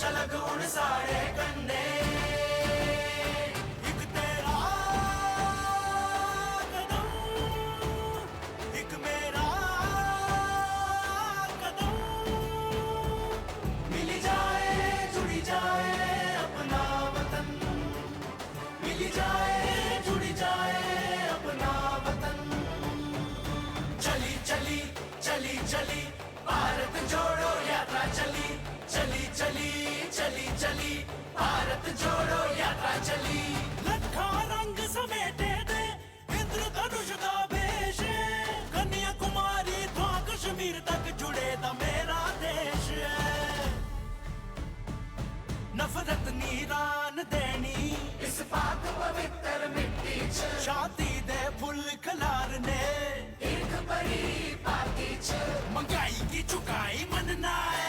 झलक उड़ साड़े कन्ने एक तेरा कदम एक मेरा कदम मिल जाए जुड़ी जाए अपना वतन मिल जाए जुड़ी जाए अपना वतन चली चली चली चली भारत जोड़ो यात्रा चली चली चली चली चली भारत जोड़ो यात्रा चली लखा रंग समेटे दे इंद्रधनुष का भेष कन्याकुमारी तो कश्मीर तक जुड़े दा मेरा देश नफरत नीरान देनी इस पाक पवित्र मिट्टी च शादी दे फुल खलारने एक बड़ी पार्टी च महंगाई की चुकाई मनना है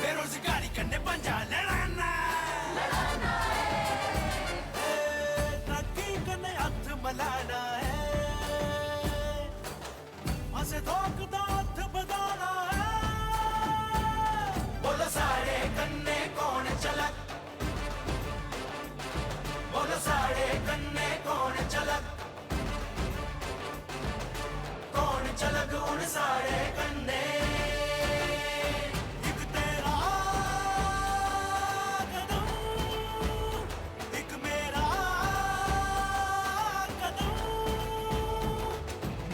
बेरोजगारी करने पंजा लड़ाना है तरक्की करने हथ मलाना है हंसे धोख दा हथ बदाना है बोलो साड़े कन्ने कौन चलक बोलो साड़े कन्ने कौन चलक उड़ साड़े कन्ने एक तेरा कदम एक मेरा कदम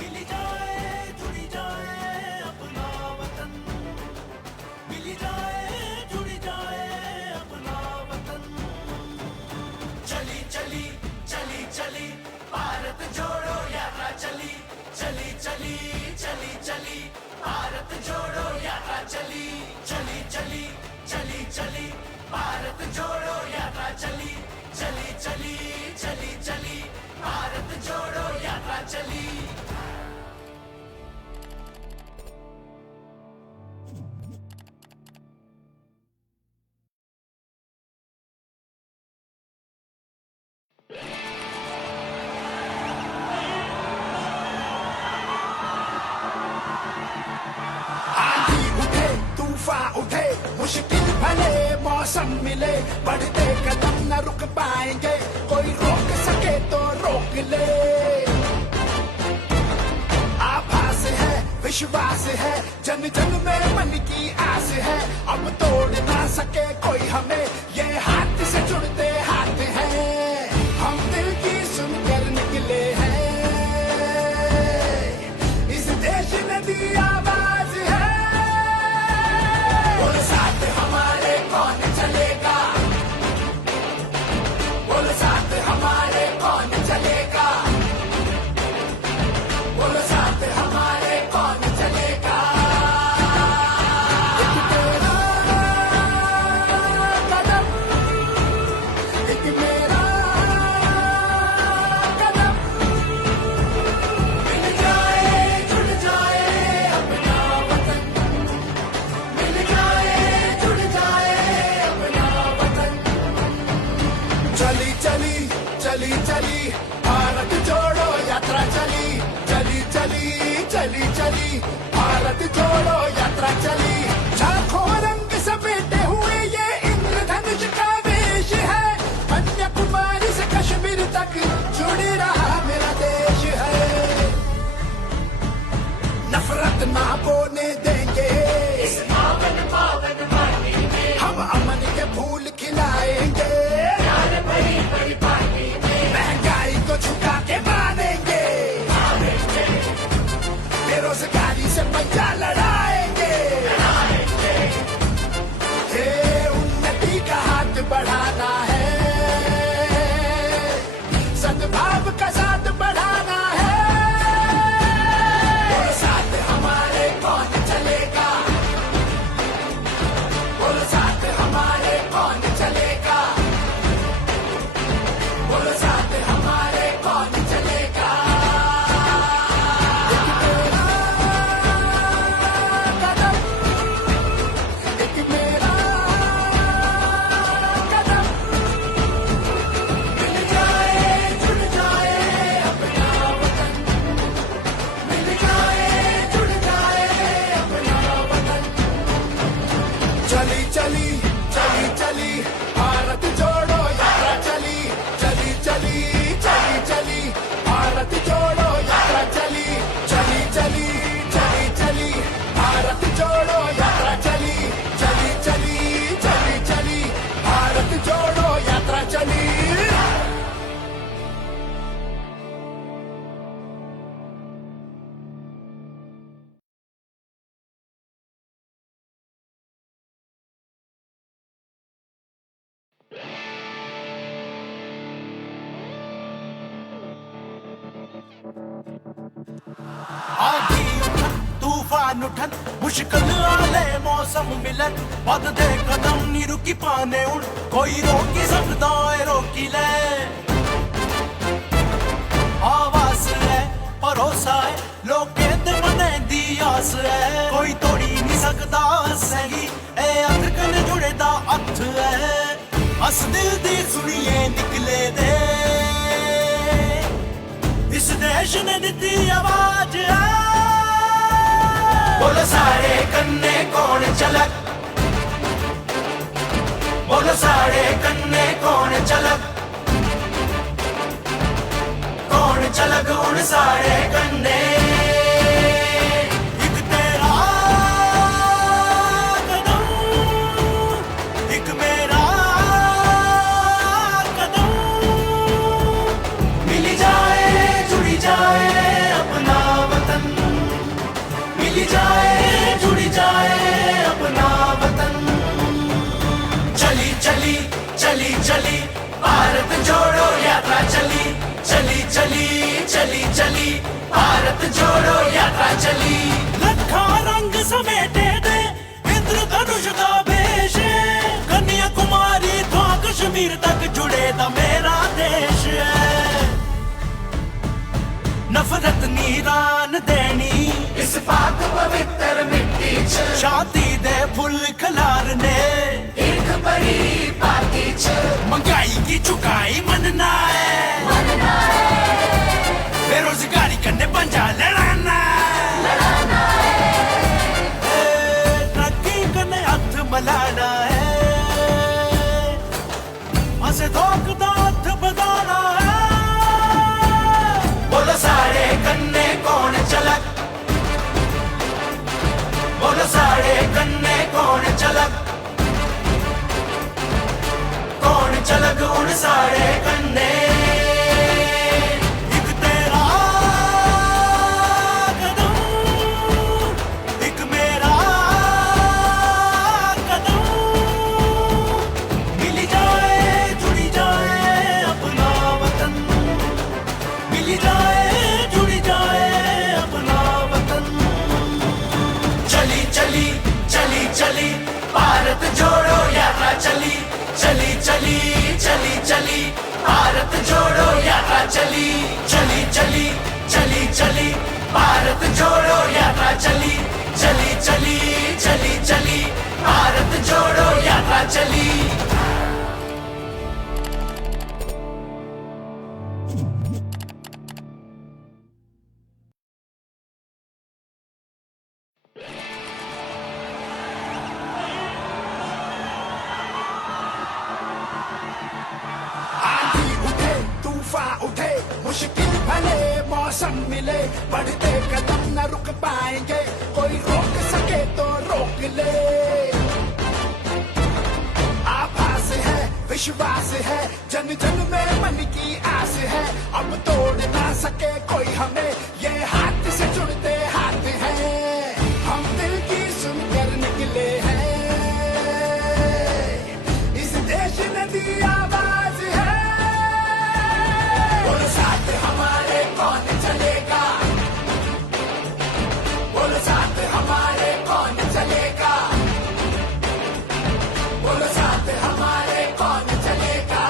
मिल जाए जुड़ी जाए अपना वतन मिल जाए जुड़ी जाए अपना वतन चली चली चली चली भारत जोड़ो यात्रा चली चली चली चली चली भारत जोड़ो यात्रा चली चली चली चली चली भारत जोड़ो यात्रा चली चली चली चली चली भारत जोड़ो यात्रा चली उठे मुश्किल भले मौसम मिले बढ़ते कदम न रुक पाएंगे कोई रोक सके तो रोक ले आभास है विश्वास है जन जन में मन की आस है अब तोड़ ना सके कोई हमें ये हाथ से जुड़ते हाथ हैं हम दिल की सुनकर निकले हैं इस देश ने दी आवाज है बोल साथ हमारे कौन चलेगा बोल साथ हमारे कौन चलेगा बोल साथ हमारे कौन चलेगा एक तेरा कदम एक मेरा कदम मिल जाए जुड़ जाए अपना वतन मिल जाए जुड़ जाए अपना वतन चली चली चली चली भारत जोड़ो यात्रा चली चली चली चली चली भारत जोड़ो यात्रा चली लाखों रंग समेटे हुए ये इंद्रधनुष का वेश है कन्याकुमारी से कश्मीर तक जुड़ी रहा मेरा देश है नफरत ना बोने देंगे इस पावन पावन पानी में हम अमन के फूल खिलाएंगे प्यार बड़ी बड़ी पानी में महंगाई को झुका के मानेंगे बेरोजगारी से पंजा लड़ाएंगे ये उन्नति का हाथ बढ़ाना है सद्भाव का साथ बढ़ाना है और साथ हमारे कौन चले जोड़ो यात्रा चली चली चली चली चली भारत जोड़ो यात्रा चली आंधी उठन तूफान उठन मुश्किल आले मौसम मिलन बददे कदम नी रुकी पाने उन कोई रोकी सकदा है रोकी ले आवाज है भरोसा है लोकें ते मने दी आस है कोई तोड़ी नहीं सकदा सही ए हथ कन्ने जुड़े दा हथ है अस दिल दी सुनिए निकले दे इस देश ने दी आवाज है बोलो सारे कन्ने कौन चलक बोलो सारे कन्ने कौन चलक उन सारे कन्ने एक तेरा कदम एक मेरा कदम मिली जाए जुड़ी जाए अपना वतन मिली जाए जुड़ी जाए अपना वतन चली चली चली चली भारत जोड़ो यात्रा चली चली चली चली चली भारत जोड़ो यात्रा चली लखा रंग समेटे दे इंद्रधनुष का भेष कन्याकुमारी तो कश्मीर तक जुड़े दा मेरा देश है नफरत नीरान देनी इस पाक पवित्र मिट्टी च शांति दे फुल खलारने एक बड़ी पार्टी च महंगाई की चुकाई मनना है बेरोजगारी करने पंजा लड़ाना तरक्की करने हाथ मलाना है हंसे धोख दा हाथ बदाना है बोलो सारे कन्ने कौन चलक बोलो सारे कन्ने कौन चलक उन सारे कन्ने एक तेरा कदम एक मेरा कदम मिली जाए जुड़ी जाए अपना वतन मिली जाए जुड़ी जाए अपना वतन चली चली चली चली भारत जोड़ो यात्रा चली चली चली चली चली भारत जोड़ो यात्रा चली चली चली चली चली भारत जोड़ो यात्रा चली चली चली चली चली भारत जोड़ो यात्रा चली उठे मुश्किल भले मौसम मिले बढ़ते कदम न रुक पाएंगे कोई रोक सके तो रोक ले आभास है विश्वास है जन जन में मन की आस है अब तोड़ ना सके कोई हमें ये हाथ से जुड़ते हाथ हैं हम दिल की सुनकर निकले हैं इस देश ने दी आवाज है बोलो साथ हमारे कौन चलेगा बोलो साथ हमारे कौन चलेगा बोलो साथ हमारे कौन चलेगा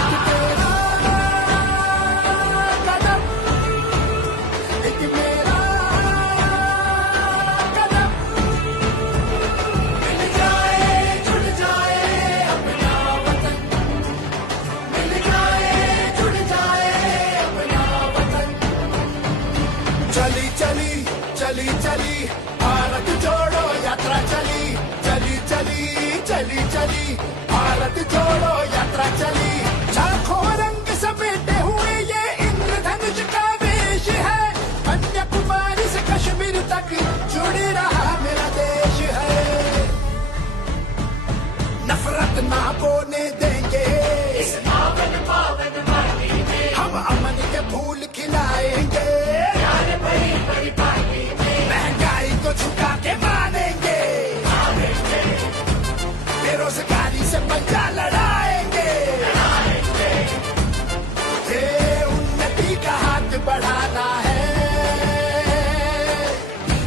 एक तेरा कदम एक मेरा कदम मिल जाए जुड़ जाए अपना वतन मिल जाए जुड़ जाए अपना वतन चली चली चली चली भारत जोड़ो यात्रा चली चली चली चली चली भारत जोड़ो यात्रा चली लाखों रंग समेटे हुए ये इंद्रधनुष का वेश है कन्याकुमारी से कश्मीर तक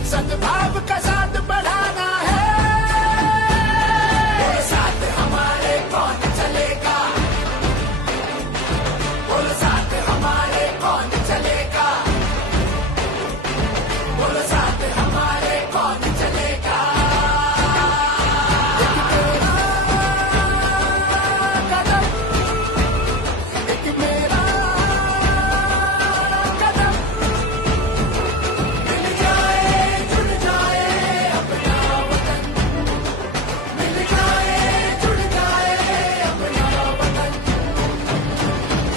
सद्भाव का साथ बढ़ाना है। बोलो साथ हमारे कौन चलेगा, बोलो साथ हमारे कौन चलेगा, बोलो साथ हमारे कौन चलेगा। एक मेरा कदम, मिल जाए जुड़ जाए अपना वतन, मिल जाए जुड़ जाए अपना वतन।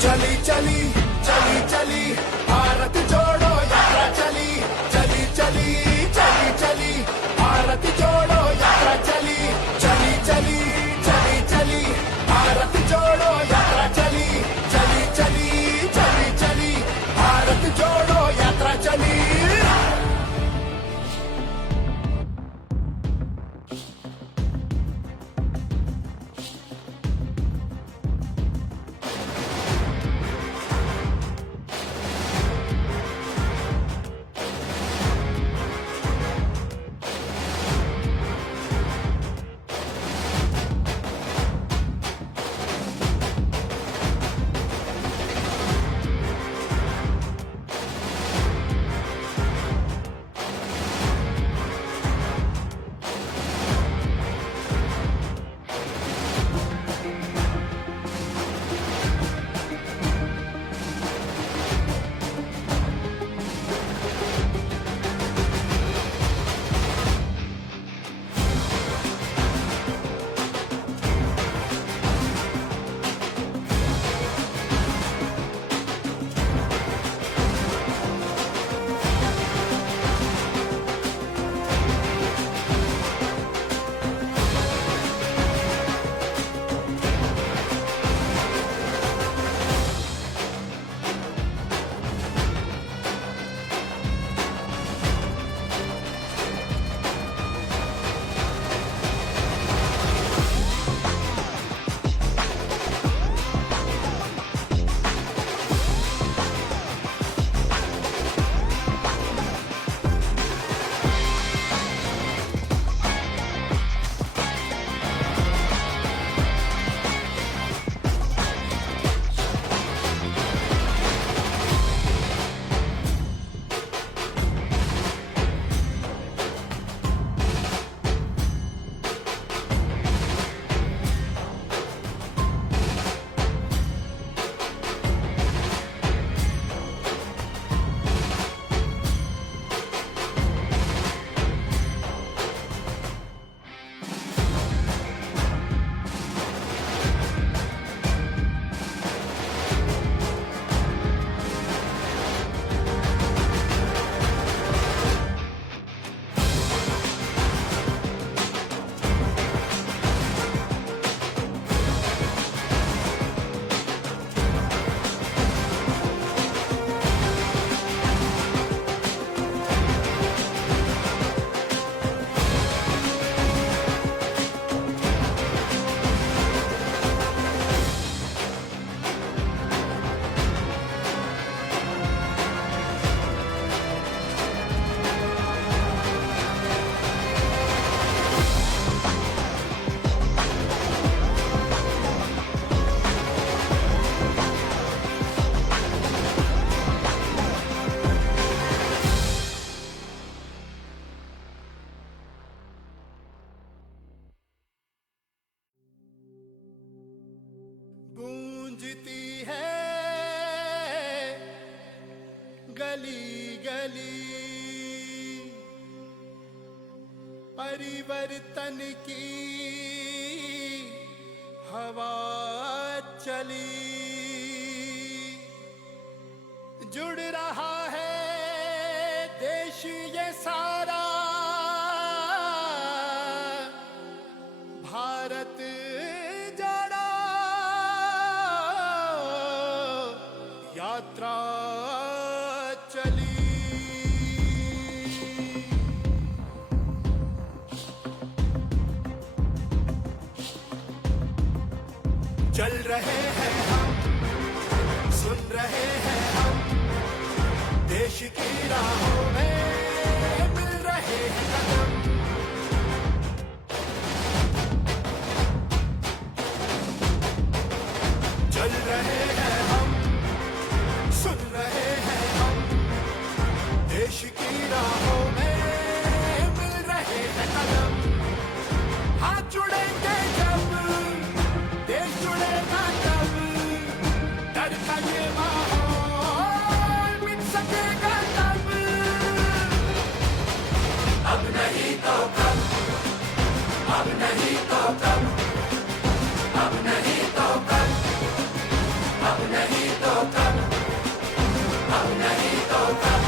चली चली चली चली भारत जोड़ो यात्रा चली, चली चली चली चली भारत जोड़ो यात्रा चली, चली चली चली चली भारत जोड़ो यात्रा चली, चली चली चली चली भारत जोड़ो यात्रा चली। गूंजती है गली गली परिवर्तन की हवा चली, जुड़ रहा है देश ये सारा, भारत जड़ा यात्रा चली। चल रहे हैं हम, सुन रहे हैं हम, देश की राहों में मिल रहे अब नहीं तो कब, अब नहीं तो कब, अब नहीं तो कब, अब नहीं तो कब, अब नहीं तो कब,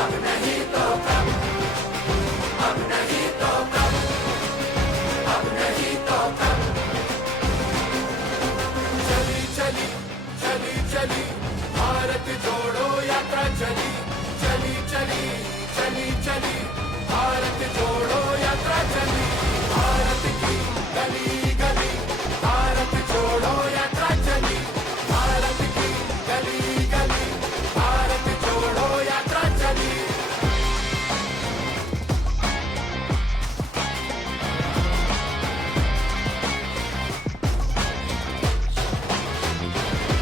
अब नहीं तो कब, अब नहीं तो कब, अब नहीं तो कब। चली चली चली चली भारत जोड़ो यात्रा चली, चली चली चली चली भारत जोड़ो यात्रा चली, भारत की गली गली भारत जोड़ो यात्रा चली, भारत की गली गली भारत जोड़ो यात्रा चली।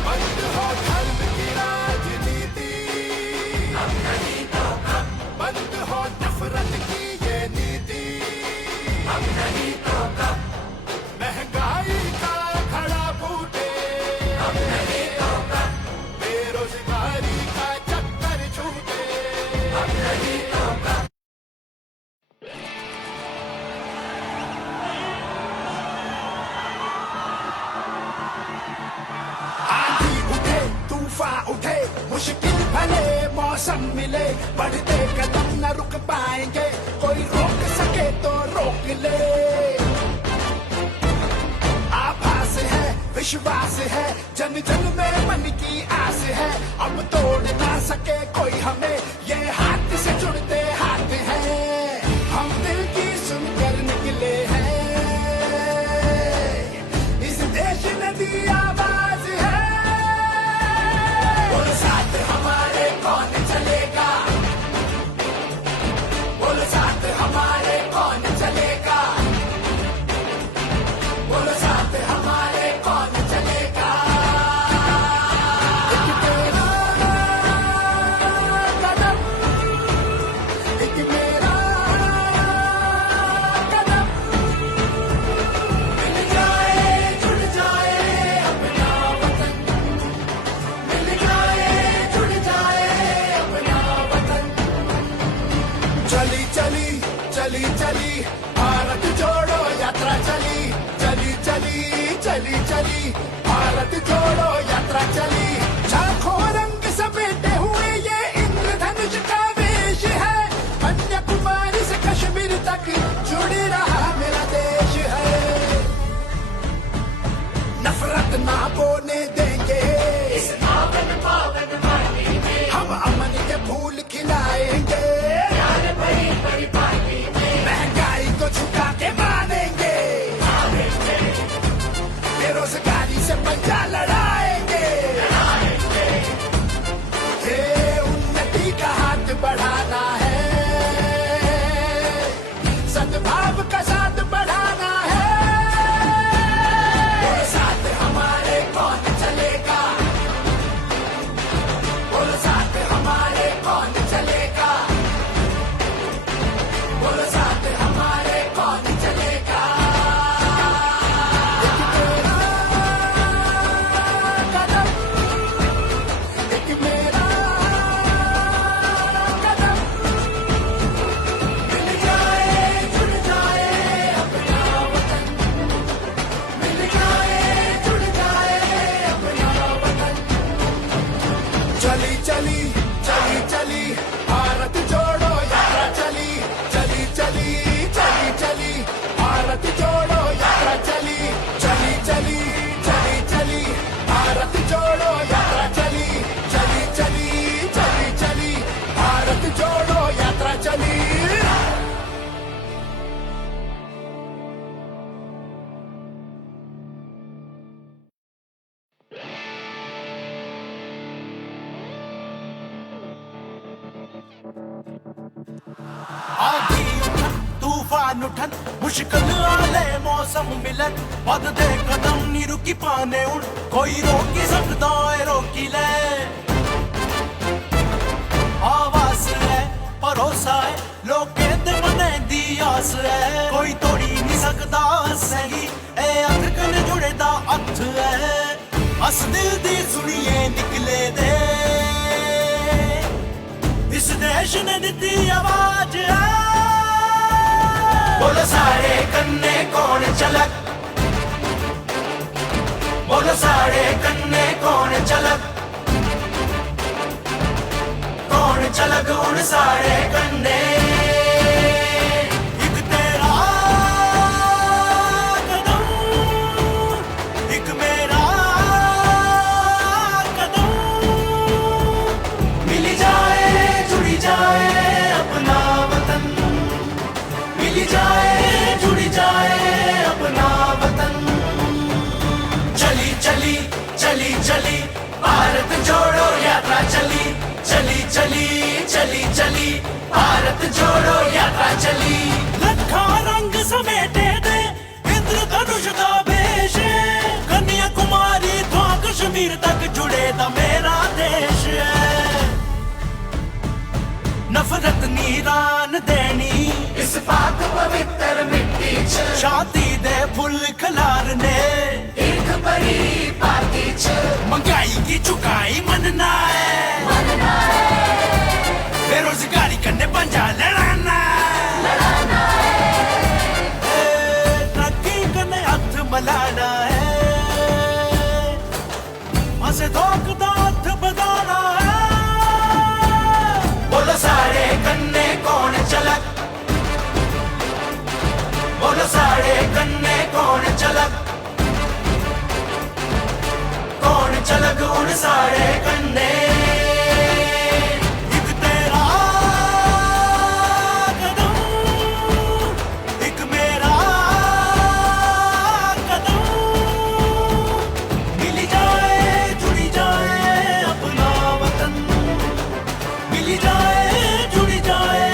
बंद हो धर्म की राजनीति, अब नहीं तो कब, बंद हो नफरत की ये नीति, अब नहीं तो कब, महंगाई का खड़ा बूटे, अब नहीं तो कब, बेरोजगारी का चक्कर छूटे, अब नहीं तो कब। आंधी उठे तूफान उठे मुश्किल भले मौसम मिले, बढ़ते कदम न रुक पाएंगे, कोई रोक सके तो रोक ले। आभास है विश्वास है जन जन में मन की आस है, अब तोड़ ना सके कोई हमें, ये हाथ से जुड़ते हाथ हैं, हम दिल की सुनकर निकले हैं, इस देश ने दी आवाज है, बोलो साथ हमारे कौन चलेगा, बोलो साथ हमारे कौन चलेगा, बोलो साथ हमारे कौन चलेगा। एक तेरा कदम, एक मेरा कदम, मिल जाए जुड़ जाए अपना वतन, मिल जाए जुड़ जाए अपना वतन। चली चली चली चली भारत जोड़ो यात्रा चली, चली चली चली चली भारत जोड़ो यात्रा चली, लाखों रंग समेटे हुए ये इंद्रधनुष का वेश है, कन्याकुमारी से कश्मीर तक जुड़ रहा मेरा देश है, नफरत ना बोने देंगे इस पावन पावन वाणी में, हम अमन के फूल खिलाएंगे, प्यार भरी भरी पानी में, महंगाई को झुका के मानेंगे, बेरोजगारी से पंजा लड़ाएंगे, ये उन्नति का हाथ बढ़ाना है, सद्भाव का साथ बढ़ाना है, बोलो साथ हमारे कौन चलेगा, बोलो साथ हमारे कौन चलेगा, बोलो साथ हमारे कौन चलेगा। एक तेरा कदम, एक मेरा कदम, मिल जाए जुड़ जाए अपना वतन, मिल जाए जुड़ जाए अपना वतन। चली चली चली चली भारत जोड़ो यात्रा चली, चली चली चली चली भारत जोड़ो यात्रा चली, चली चली चली चली भारत जोड़ो यात्रा चली, चली चली चली चली भारत जोड़ो यात्रा चली। आंधी उठन तूफान उठन मुश्किल आले मौसम मिलन, बददे कदम नी रुकी पाने उन, कोई रोकी सकदा है रोकी ले, आवाज है भरोसा है लोकें दे मने दी आस है, कोई तोड़ी नहीं सकदा सही ए अख कन जुड़े दा हथ है, अस दिल दी सुनिए निकले दे, इस देश ने दी आवाज है। बोलो सारे कन्ने कौन चलक, बोलो सारे कन्ने कौन चलक, कौन चलक उन सारे कन्ने। एक तेरा कदम, एक मेरा कदम, मिल जाए जुड़ी जाए अपना वतन, मिल जाए जुड़ी जाए अपना वतन। चली चली चली चली भारत जोड़ो यात्रा चली, चली चली चली चली भारत जोड़ो यात्रा चली। लखा रंग समेटे दे इंद्रधनुष दा वेश, कन्याकुमारी तो कश्मीर तक जुड़े दा मेरा देश है। नफरत नीरान देनी इस पाक पवित्र मिट्टी च, शादी दे फुल खलारने एक बड़ी पार्टी च। महंगाई की चुकाई मनना है, बेरोजगारी करने पंजा लड़ाना है, तरक्की करने हाथ मलाना है, हंसे धोख दा हाथ बदाना है। बोलो सारे कन्ने कौन चलक, बोलो सारे कन्ने कौन चलक, कौन चलक उन सारे कन्ने। एक तेरा कदम, एक मेरा कदम, मिल जाए जुड़ी जाए अपना वतन, मिल जाए जुड़ी जाए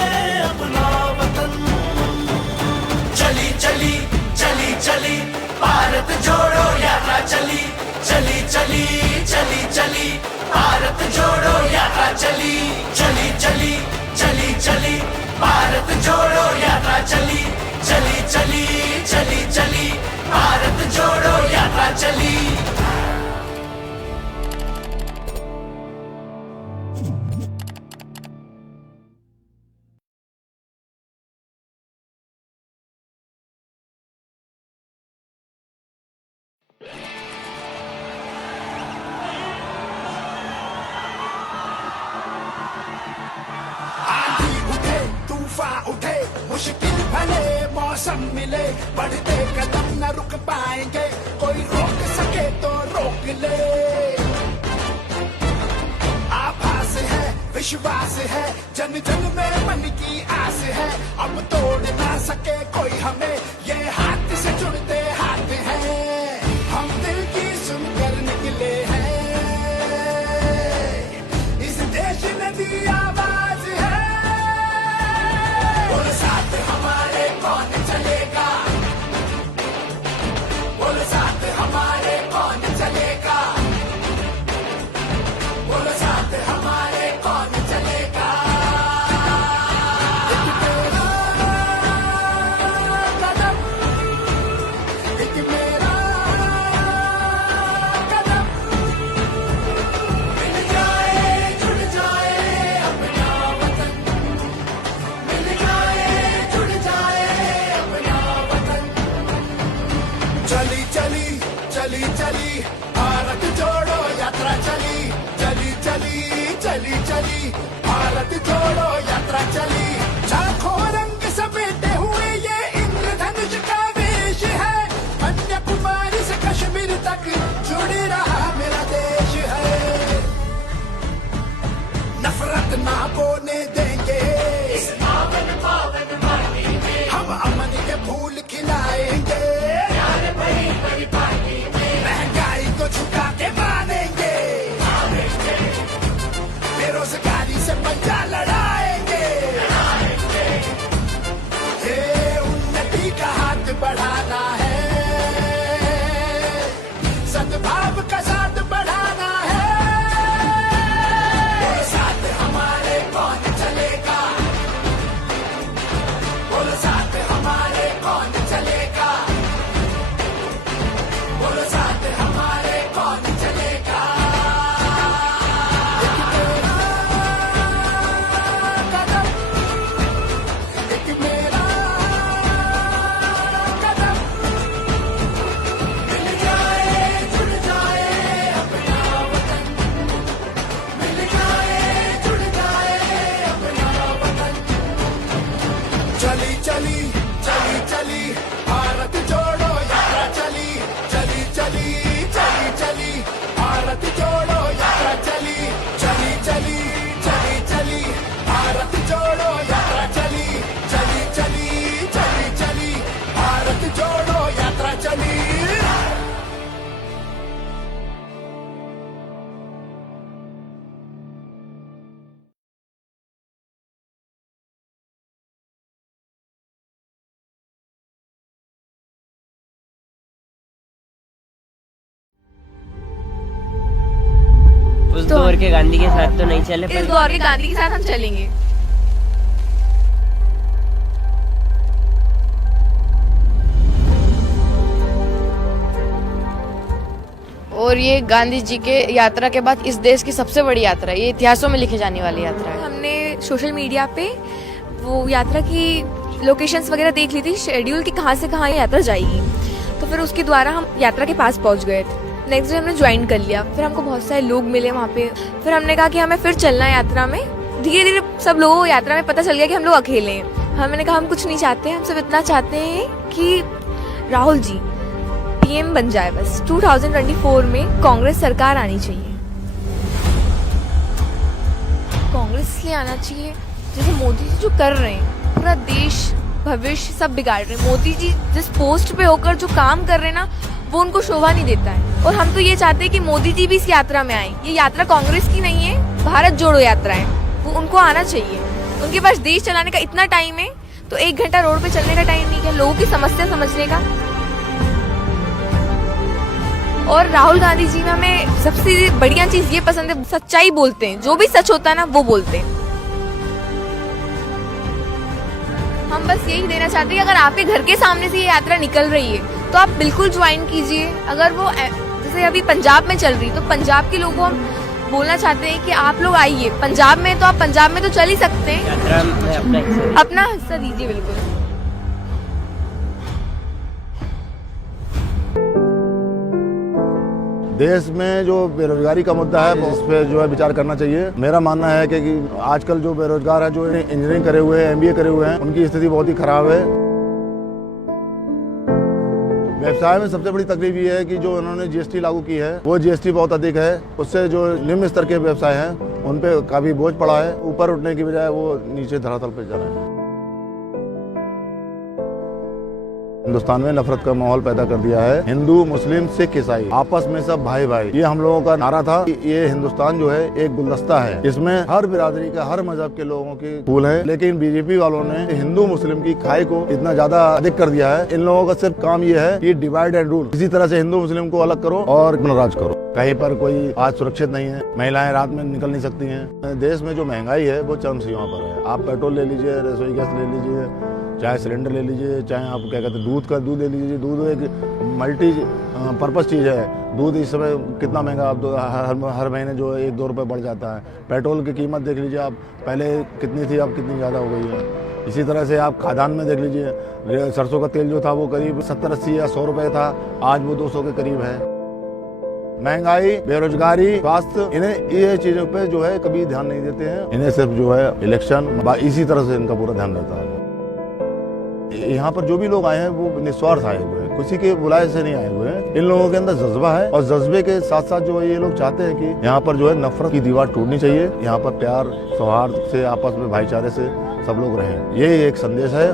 अपना वतन। चली चली चली चली भारत जोड़ो यात्रा चली, चली चली चली चली भारत जोड़ो यात्रा चली, चली चली चली चली भारत जोड़ो यात्रा चली, चली चली चली चली भारत जोड़ो यात्रा चली। आंधी उठे तूफान उठे मुश्किल भले मौसम मिले, बढ़ते कदम न रुक पाएंगे, कोई रोक सके तो रोक ले। आभास है विश्वास है जन जन में मन की आस है, अब तोड़ ना सके कोई हमें, ये हाथ से जुड़ते हाथ हैं, हम दिल की सुनकर निकले हैं, इस देश ने दी आवाज है। बोलो साथ हमारे कौन चलेगा, बोलो साथ हमारे कौन चलेगा, बोलो साथ हमारे कौन चलेगा। एक तेरा कदम, एक मेरा कदम, मिल जाए जुड़ जाए अपना वतन, मिल जाए जुड़ जाए अपना वतन। चली चली चली चली भारत जोड़ो यात्रा चली, चली चली चली चली भारत जोड़ो यात्रा चली। लाखों रंग समेटे हुए ये इंद्रधनुष का वेश है, कन्याकुमारी से कश्मीर तक जुड़ रहा मेरा देश है। नफरत ना बोने देंगे इस पावन पावन माटी में, हम अमन के फूल खिलाएंगे, प्यार भरी भरी पार्टी में, महंगाई को झुका के मानेंगे, बेरोजगारी से पंजा लड़ाएंगे। चली चली चली चली भारत जोड़ो यात्रा चली चली चली चली चली भारत जोड़ो यात्रा चली चली चली चली चली भारत जोड़ो यात्रा चली चली चली चली चली भारत जोड़ो यात्रा चली। उस दौर के गांधी के साथ तो नहीं चले इस पर दौर के गांधी के साथ हम चलेंगे। और ये गांधी जी के यात्रा के बाद इस देश की सबसे बड़ी यात्रा है, ये इतिहासों में लिखे जाने वाली यात्रा है। हमने सोशल मीडिया पे वो यात्रा की लोकेशंस वगैरह देख ली थी, शेड्यूल की कहाँ से कहाँ ये यात्रा जाएगी। तो फिर उसके द्वारा हम यात्रा के पास पहुंच गए थे। नेक्स्ट डे हमने ज्वाइन कर लिया। फिर हमको बहुत सारे लोग मिले वहाँ पे। फिर हमने कहा कि हमें फिर चलना है यात्रा में। धीरे धीरे सब लोगों को यात्रा में पता चल गया कि हम लोग अकेले हैं। हमने कहा हम कुछ नहीं चाहते, हम सिर्फ इतना चाहते हैं कि राहुल जी पीएम बन जाए। बस 2024 में कांग्रेस सरकार आनी चाहिए। कांग्रेस इसलिए आना चाहिए, जैसे मोदी जी जो कर रहे हैं, पूरा देश भविष्य सब बिगाड़ रहे हैं। मोदी जी जिस पोस्ट पे होकर जो काम कर रहे हैं ना, वो उनको शोभा नहीं देता है। और हम तो ये चाहते हैं कि मोदी जी भी इस यात्रा में आए। ये यात्रा कांग्रेस की नहीं है, भारत जोड़ो यात्रा है। वो उनको आना चाहिए। उनके पास देश चलाने का इतना टाइम है, तो 1 घंटा रोड पे चलने का टाइम नहीं है लोगों की समस्या समझने का। और राहुल गांधी जी में हमें सबसे बढ़िया चीज ये पसंद है, सच्चाई बोलते हैं। जो भी सच होता है ना, वो बोलते हैं। हम बस यही देना चाहते हैं कि अगर आपके घर के सामने से ये यात्रा निकल रही है तो आप बिल्कुल ज्वाइन कीजिए। अगर वो जैसे अभी पंजाब में चल रही, तो पंजाब के लोगों को हम बोलना चाहते हैं कि आप लोग आइए पंजाब में। तो आप पंजाब में तो चल ही सकते हैं, यात्रा में अपना हिस्सा दीजिए बिल्कुल। देश में जो बेरोजगारी का मुद्दा है उस पर जो है विचार करना चाहिए। मेरा मानना है कि आजकल जो बेरोजगार है, जो इंजीनियरिंग करे हुए हैं, एमबीए करे हुए हैं, उनकी स्थिति बहुत ही खराब है। व्यवसाय में सबसे बड़ी तकलीफ ये है कि जो उन्होंने जीएसटी लागू की है, वो जीएसटी बहुत अधिक है। उससे जो निम्न स्तर के व्यवसाय हैं उन पे काफी बोझ पड़ा है। ऊपर उठने की बजाय वो नीचे धरातल पे जा रहे हैं। हिंदुस्तान में नफरत का माहौल पैदा कर दिया है। हिंदू, मुस्लिम, सिख, ईसाई आपस में सब भाई भाई, ये हम लोगों का नारा था। ये हिंदुस्तान जो है एक गुलदस्ता है, इसमें हर बिरादरी का, हर मजहब के लोगों के फूल हैं। लेकिन बीजेपी वालों ने हिंदू मुस्लिम की खाई को इतना ज्यादा अधिक कर दिया है। इन लोगों का सिर्फ काम ये है कि डिवाइड एंड रूल। इसी तरह से हिंदू मुस्लिम को अलग करो और राज करो। कहीं पर कोई आज सुरक्षित नहीं है, महिलाएं रात में निकल नहीं सकती हैं। देश में जो महंगाई है वो चरम सीमा पर है। आप पेट्रोल ले लीजिए, रसोई गैस ले लीजिए, चाहे सिलेंडर ले लीजिए, चाहे आप क्या कहते हैं दूध ले लीजिए। दूध एक मल्टी पर्पस चीज़ है। दूध इस समय कितना महंगा, आप हर महीने जो है 1-2 रुपये बढ़ जाता है। पेट्रोल की कीमत देख लीजिए आप, पहले कितनी थी, अब कितनी ज़्यादा हो गई है। इसी तरह से आप खाद्यान्न में देख लीजिए, सरसों का तेल जो था वो करीब 70-80 या 100 रुपये था, आज वो 200 के करीब है। महंगाई, बेरोजगारी, स्वास्थ्य, इन्हें ये चीज़ों पे जो है कभी ध्यान नहीं देते हैं। इन्हें सिर्फ जो है इलेक्शन, इसी तरह से इनका पूरा ध्यान रहता है। यहाँ पर जो भी लोग आए हैं वो निस्वार्थ आए हुए हैं, किसी के बुलाए से नहीं आए हुए हैं। इन लोगों के अंदर जज्बा है और जज्बे के साथ साथ जो है ये लोग चाहते हैं कि यहाँ पर जो है नफरत की दीवार टूटनी चाहिए। यहाँ पर प्यार, सौहार्द से, आपस में भाईचारे से सब लोग रहें। ये एक संदेश है।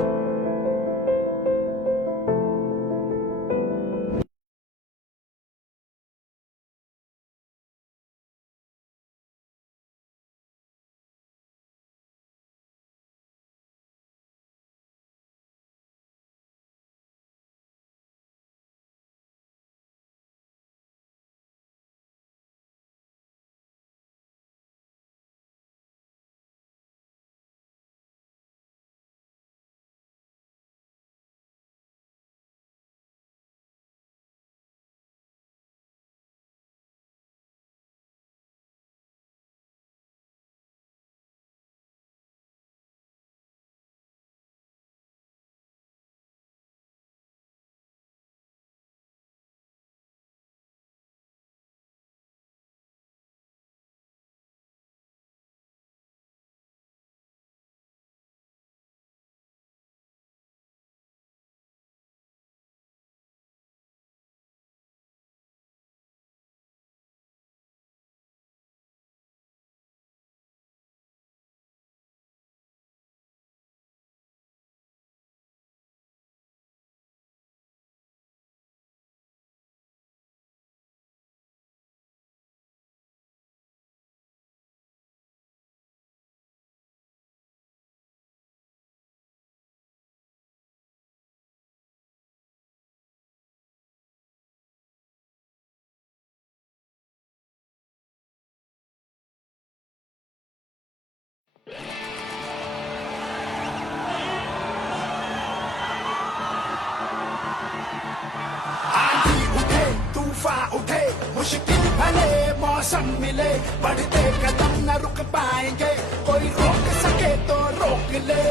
मौसम मिले बढ़ते कदम न रुक पाएंगे कोई रोक सके तो रोक ले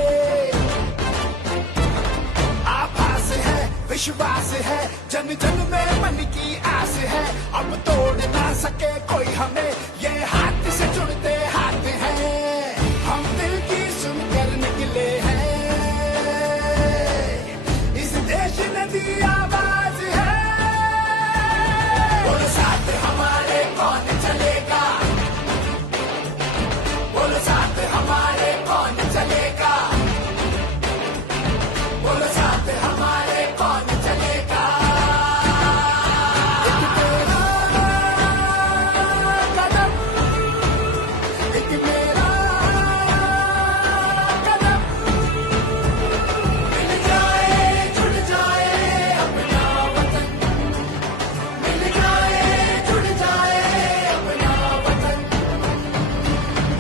आभास है विश्वास है जन जन में मन की आस है अब तोड़ ना सके कोई हमें ये हाथ से जुड़ते हाथ हैं हम दिल की सुनकर निकले हैं इस देश ने दी आवाज है बोलो साथ हमारे कौन चलेगा बोलो साथ हमारे कौन चलेगा बोलो साथ हमारे कौन चलेगा एक तेरा कदम एक मेरा कदम मिल जाए जुड़ जाए अपना वतन मिल जाए जुड़ जाए अपना वतन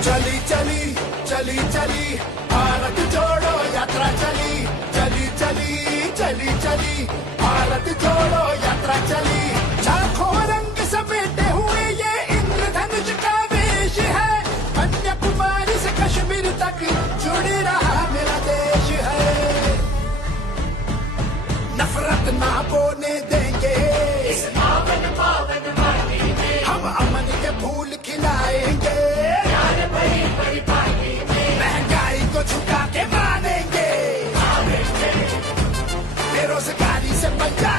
चली चली चली चली भारत जोड़ो यात्रा चली चली चली चली चली भारत जोड़ो यात्रा चली लाखों रंग समेटे हुए ये इंद्रधनुष का वेश है कन्याकुमारी से कश्मीर तक जुड़ रहा मेरा देश है नफरत ना बोने देंगे इस पावन पावन माटी में हम अमन के फूल खिलाएंगे महंगाई को झुका के मानेंगे बेरोजगारी से पंजाब